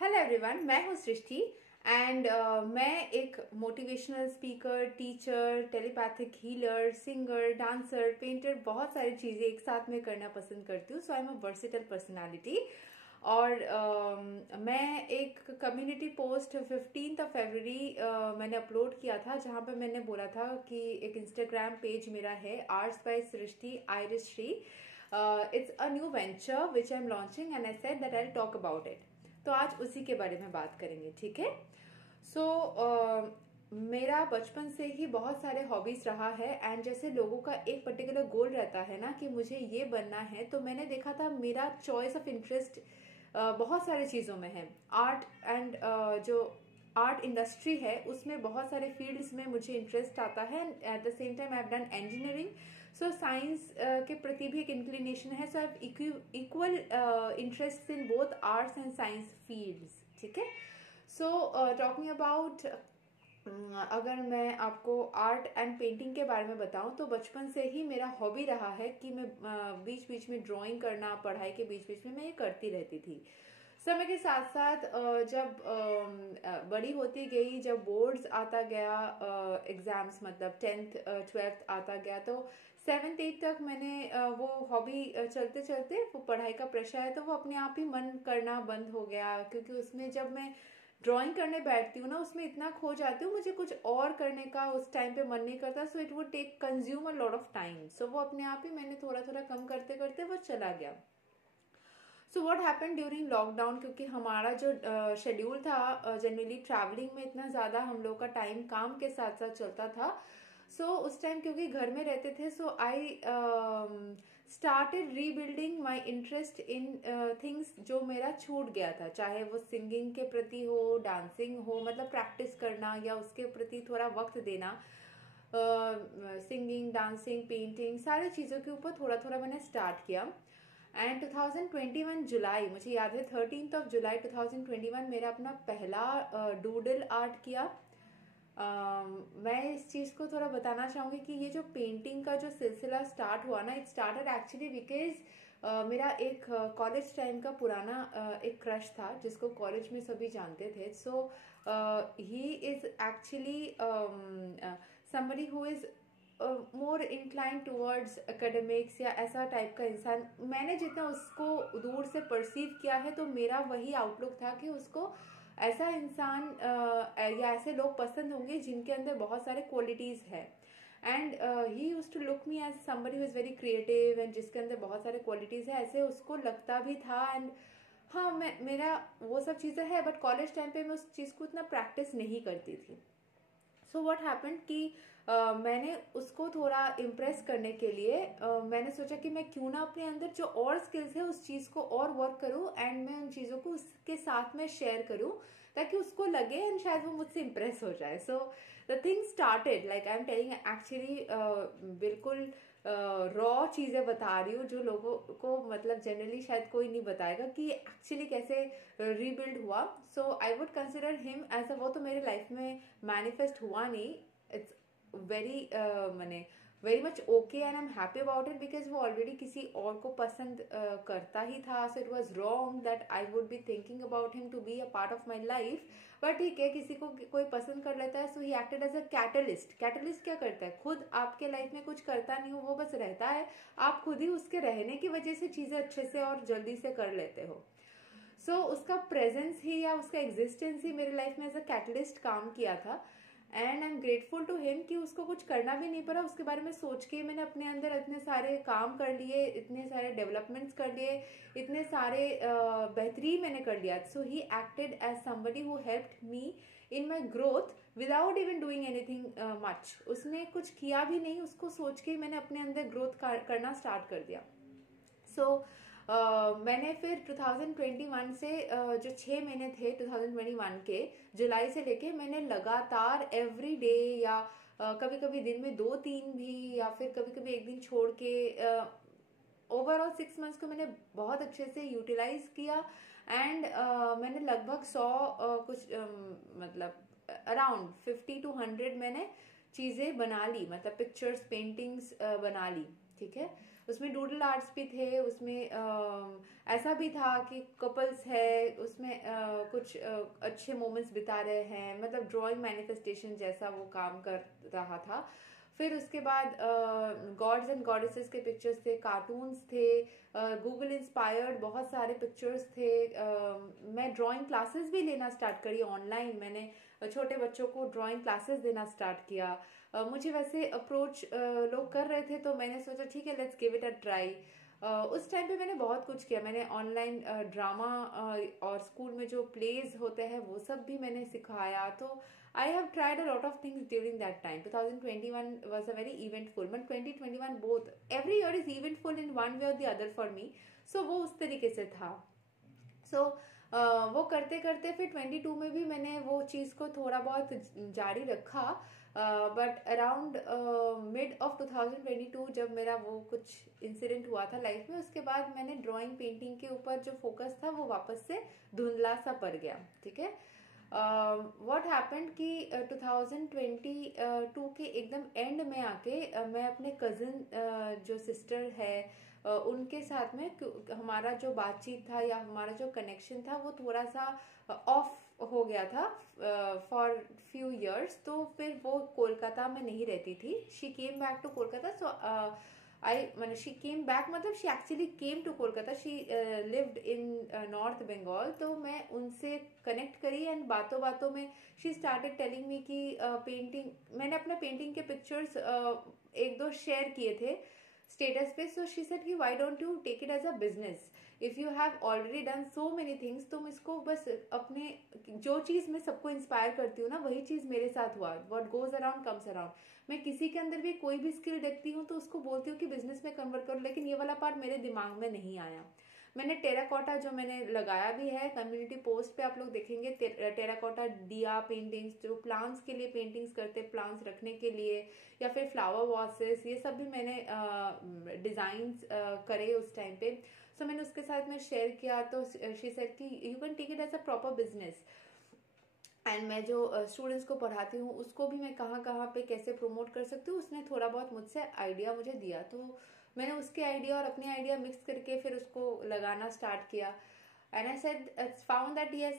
Hello everyone, मैं हूँ सृष्टि and मैं एक motivational speaker, teacher, telepathic healer, singer, dancer, painter, बहुत सारी चीज़ें एक साथ में करना पसंद करती हूँ। So I am a versatile personality. और मैं एक कम्युनिटी पोस्ट 15 फरवरी मैंने अपलोड किया था, जहाँ पे मैंने बोला था कि एक इंस्टाग्राम पेज मेरा है, arts by Srishti Iris Shri. It's a new venture which I am launching and I said that I talk about it. तो आज उसी के बारे में बात करेंगे, ठीक है। सो मेरा बचपन से ही बहुत सारे हॉबीज रहा है एंड जैसे लोगों का एक पर्टिकुलर गोल रहता है ना कि मुझे ये बनना है, तो मैंने देखा था मेरा चॉइस ऑफ इंटरेस्ट बहुत सारी चीज़ों में है। आर्ट एंड जो आर्ट इंडस्ट्री है उसमें बहुत सारे फील्ड्स में मुझे इंटरेस्ट आता है and at the same time I have done engineering. So science के प्रति भी एक इंक्लिनेशन है। So I have equal interest in both arts and science fields, ठीक है। सो टॉकिंग अबाउट, अगर मैं आपको आर्ट एंड पेंटिंग के बारे में बताऊं तो बचपन से ही मेरा हॉबी रहा है कि मैं बीच बीच में ड्राइंग करना, पढ़ाई के बीच बीच में मैं ये करती रहती थी। समय के साथ साथ जब बड़ी होती गई, जब बोर्ड्स आता गया, एग्जाम्स मतलब 10th 12th आता गया, तो 7th 8th तक मैंने वो हॉबी चलते चलते, वो पढ़ाई का प्रेशर है तो वो अपने आप ही मन करना बंद हो गया। क्योंकि उसमें जब मैं ड्राइंग करने बैठती हूँ ना, उसमें इतना खो जाती हूँ, मुझे कुछ और करने का उस टाइम पे मन नहीं करता। So it would take consume a lot of time. So वो अपने आप ही मैंने थोड़ा थोड़ा कम करते करते वो चला गया। So what happen during lockdown, क्योंकि हमारा जो शेड्यूल था, जनरली ट्रैवलिंग में इतना ज़्यादा हम लोग का टाइम काम के साथ साथ चलता था। सो उस टाइम क्योंकि घर में रहते थे, so I started rebuilding my interest in things जो मेरा छूट गया था, चाहे वो सिंगिंग के प्रति हो, डांसिंग हो, मतलब प्रैक्टिस करना या उसके प्रति थोड़ा वक्त देना। सिंगिंग, डांसिंग, पेंटिंग, सारी चीज़ों के ऊपर थोड़ा थोड़ा मैंने स्टार्ट किया। एंड 2021 जुलाई, मुझे याद है 13 जुलाई 2021 मेरा अपना पहला डूडल आर्ट किया। मैं इस चीज़ को थोड़ा बताना चाहूँगी कि ये जो पेंटिंग का जो सिलसिला स्टार्ट हुआ ना, इट स्टार्टेड एक्चुअली बिकॉज मेरा एक कॉलेज टाइम का पुराना एक क्रश था जिसको कॉलेज में सभी जानते थे। So he is actually somebody who is more incline towards academics या ऐसा टाइप का इंसान। मैंने जितना उसको दूर से परसीव किया है, तो मेरा वही आउटलुक था कि उसको ऐसा इंसान या ऐसे लोग पसंद होंगे जिनके अंदर बहुत सारे क्वालिटीज है। And he used to look me as somebody who is very creative and जिसके अंदर बहुत सारे क्वालिटीज है, ऐसे उसको लगता भी था। एंड हाँ, मेरा वो सब चीज़ें है, बट कॉलेज टाइम पे मैं उस चीज़ को इतना प्रैक्टिस नहीं करती थी। सो व्हाट हैपेंड कि मैंने उसको थोड़ा इम्प्रेस करने के लिए मैंने सोचा कि मैं क्यों ना अपने अंदर जो और स्किल्स है उस चीज़ को और वर्क करूं एंड मैं उन चीज़ों को उसके साथ में शेयर करूं, ताकि उसको लगे एंड शायद वो मुझसे इम्प्रेस हो जाए। So the thing started, like I am telling actually, बिल्कुल रॉ चीज़ें बता रही हूँ जो लोगों को मतलब जनरली शायद कोई नहीं बताएगा कि एक्चुअली कैसे रीबिल्ड हुआ। So I would consider him as a, वो तो मेरे लाइफ में मैनिफेस्ट हुआ नहीं। इट्स वेरी मैंने very much okay and I am happy about it, because वो ऑलरेडी किसी और को पसंद करता ही था। So it was wrong that I would be thinking about him to be a part of my life. But ठीक है, किसी को कोई पसंद कर लेता है। सो he acted as a catalyst. Catalyst क्या करता है, खुद आपके लाइफ में कुछ करता नहीं हो, वो बस रहता है, आप खुद ही उसके रहने की वजह से चीजें अच्छे से और जल्दी से कर लेते हो। सो उसका प्रेजेंस ही या उसका एग्जिस्टेंस ही मेरे लाइफ में एज अ कैटलिस्ट काम किया था। And I am grateful to him कि उसको कुछ करना भी नहीं पड़ा। उसके बारे में सोच के मैंने अपने अंदर इतने सारे काम कर लिए, इतने सारे डेवलपमेंट्स कर लिए, इतने सारे बेहतरीन मैंने कर लिया। So he acted as somebody who helped me in my growth without even doing anything much. उसने कुछ किया भी नहीं, उसको सोच के मैंने अपने अंदर ग्रोथ करना स्टार्ट कर दिया। सो मैंने फिर 2021 से जो 6 महीने थे 2021 के जुलाई से लेके, मैंने लगातार एवरी डे या कभी कभी दिन में 2-3 भी, या फिर कभी कभी एक दिन छोड़ के, ओवरऑल 6 मंथ्स को मैंने बहुत अच्छे से यूटिलाइज किया। एंड मैंने लगभग 100 कुछ मतलब अराउंड 50 to 100 मैंने चीजें बना ली, मतलब पिक्चर्स, पेंटिंग्स बना ली, ठीक है। उसमें डूडल आर्ट्स भी थे, उसमें ऐसा भी था कि कपल्स है, उसमें कुछ अच्छे मोमेंट्स बिता रहे हैं, मतलब ड्राइंग मैनिफेस्टेशन जैसा वो काम कर रहा था। फिर उसके बाद गॉड्स एंड गॉडेसेस के पिक्चर्स थे, कार्टून्स थे, गूगल इंस्पायर्ड बहुत सारे पिक्चर्स थे। मैं ड्राइंग क्लासेस भी लेना स्टार्ट करी ऑनलाइन, मैंने छोटे बच्चों को ड्राइंग क्लासेस देना स्टार्ट किया। मुझे वैसे अप्रोच लोग कर रहे थे तो मैंने सोचा ठीक है, let's give it a try. उस टाइम पे मैंने बहुत कुछ किया, मैंने ऑनलाइन ड्रामा और स्कूल में जो प्लेज होते हैं वो सब भी मैंने सिखाया। तो I have tried a lot of things during that time. 2021 was a very eventful, but 2021 both, every year is eventful in one way or the other for me. So वो उस तरीके से था। So वो करते करते फिर 22 में भी मैंने वो चीज़ को थोड़ा बहुत जारी रखा। बट अराउंड मिड ऑफ 2022 जब मेरा वो कुछ इंसिडेंट हुआ था लाइफ में, उसके बाद मैंने ड्राइंग पेंटिंग के ऊपर जो फोकस था वो वापस से धुंधला सा पड़ गया। ठीक है, व्हाट हैपेंड कि 2022 के एकदम एंड में आके मैं अपने कज़न जो सिस्टर है उनके साथ में हमारा जो बातचीत था या हमारा जो कनेक्शन था वो थोड़ा सा ऑफ हो गया था फॉर फ्यू इयर्स। तो फिर वो कोलकाता में नहीं रहती थी, she came back to Kolkata. So she came back मतलब she actually came to Kolkata, she lived in north Bengal. तो मैं उनसे कनेक्ट करी एंड बातों बातों में शी स्टार्टेड टेलिंग मी कि पेंटिंग, मैंने अपना पेंटिंग के पिक्चर्स एक दो शेयर किए थे स्टेटस पे। सो शी सेड कि why don't you take it as a business, if you have already done so many things, तुम इसको बस अपने, जो चीज मैं सबको इंस्पायर करती हूँ ना वही चीज मेरे साथ हुआ, what goes around comes around. मैं किसी के अंदर भी कोई भी स्किल देखती हूँ तो उसको बोलती हूँ कि बिजनेस में कन्वर्ट करो, लेकिन ये वाला पार्ट मेरे दिमाग में नहीं आया। मैंने टेराकोटा जो मैंने लगाया भी है कम्युनिटी पोस्ट पे, आप लोग देखेंगे टेराकोटा दिया पेंटिंग्स, जो प्लांट्स के लिए पेंटिंग्स करते, प्लांट्स रखने के लिए, या फिर फ्लावर वॉसेस, ये सब भी मैंने डिजाइंस करे उस टाइम पे। सो मैंने उसके साथ में शेयर किया तो शी सेड कि you can take it as a proper business. And मैं जो स्टूडेंट्स को पढ़ाती हूँ उसको भी मैं कहाँ कहाँ पे कैसे प्रमोट कर सकती हूँ, उसने थोड़ा बहुत मुझसे आइडिया मुझे दिया। तो मैंने उसके आइडिया और अपने आइडिया मिक्स करके फिर उसको लगाना स्टार्ट किया। And I said, it's found that yes,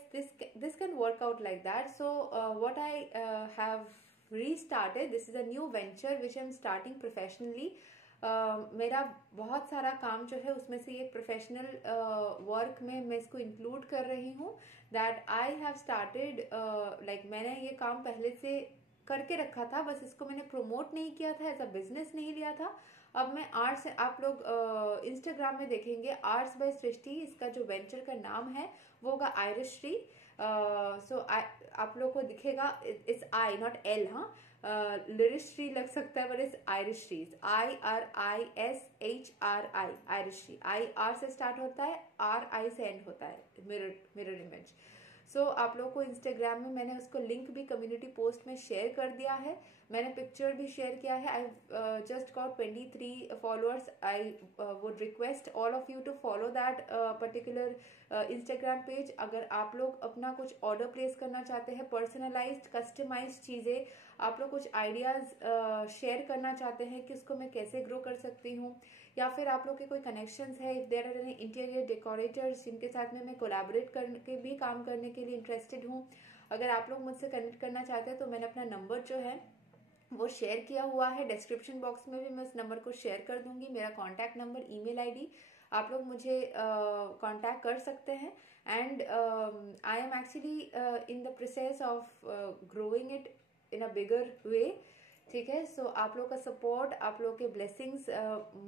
this can work out like that. So what I have restarted, this is a new venture which I'm starting professionally. मेरा बहुत सारा काम जो है उसमें से ये प्रोफेशनल वर्क में मैं इसको इंक्लूड कर रही हूँ। That I have started, like मैंने ये काम पहले से करके रखा था, बस इसको मैंने प्रमोट नहीं किया था, एज अ बिजनेस नहीं लिया था। अब मैं आर्ट्स, आप लोग इंस्टाग्राम में देखेंगे आर्ट्स बाय सृष्टि, इसका जो वेंचर का नाम है वो होगा आयरिश ट्री। सो आप लोग को दिखेगा, इट्स आई नॉट एल, हाँ, लिरिश ट्री लग सकता है, पर it's Irish tree, IRISHRI, Irish tree. IR से स्टार्ट होता है, RI से एंड होता है, मिरर इमेज। सो आप लोग को इंस्टाग्राम में मैंने उसको लिंक भी कम्युनिटी पोस्ट में शेयर कर दिया है, मैंने पिक्चर भी शेयर किया है। I just got 23 followers. I would request all of you to follow that particular Instagram page. अगर आप लोग अपना कुछ ऑर्डर प्लेस करना चाहते हैं, पर्सनलाइज्ड कस्टमाइज्ड चीज़ें, आप लोग कुछ आइडियाज़ शेयर करना चाहते हैं कि उसको मैं कैसे ग्रो कर सकती हूँ, या फिर आप लोग के कोई कनेक्शंस है, if there are any interior decorators जिनके साथ में मैं कोलैबोरेट करके भी काम करने के लिए इंटरेस्टेड हूँ, अगर आप लोग मुझसे कनेक्ट करना चाहते हैं तो मैंने अपना नंबर जो है वो शेयर किया हुआ है, डिस्क्रिप्शन बॉक्स में भी मैं उस नंबर को शेयर कर दूंगी, मेरा कॉन्टैक्ट नंबर, ईमेल आईडी, आप लोग मुझे कॉन्टैक्ट कर सकते हैं। And I am actually in the process of growing it in a bigger way. ठीक है, सो आप लोग का सपोर्ट, आप लोग के ब्लेसिंग्स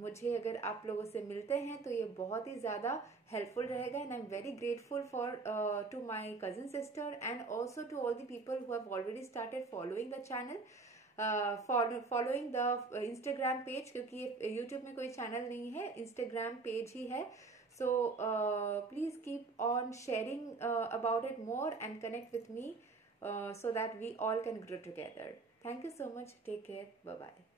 मुझे अगर आप लोगों से मिलते हैं तो ये बहुत ही ज़्यादा helpful रहेगा। And I am very grateful for to my cousin sister and also to all the people who have already started following the channel, following the Instagram page, क्योंकि ये यूट्यूब में कोई चैनल नहीं है, इंस्टाग्राम पेज ही है। So please keep on sharing about it more and connect with me so that we all can grow together. Thank you so much. Take care. Bye bye.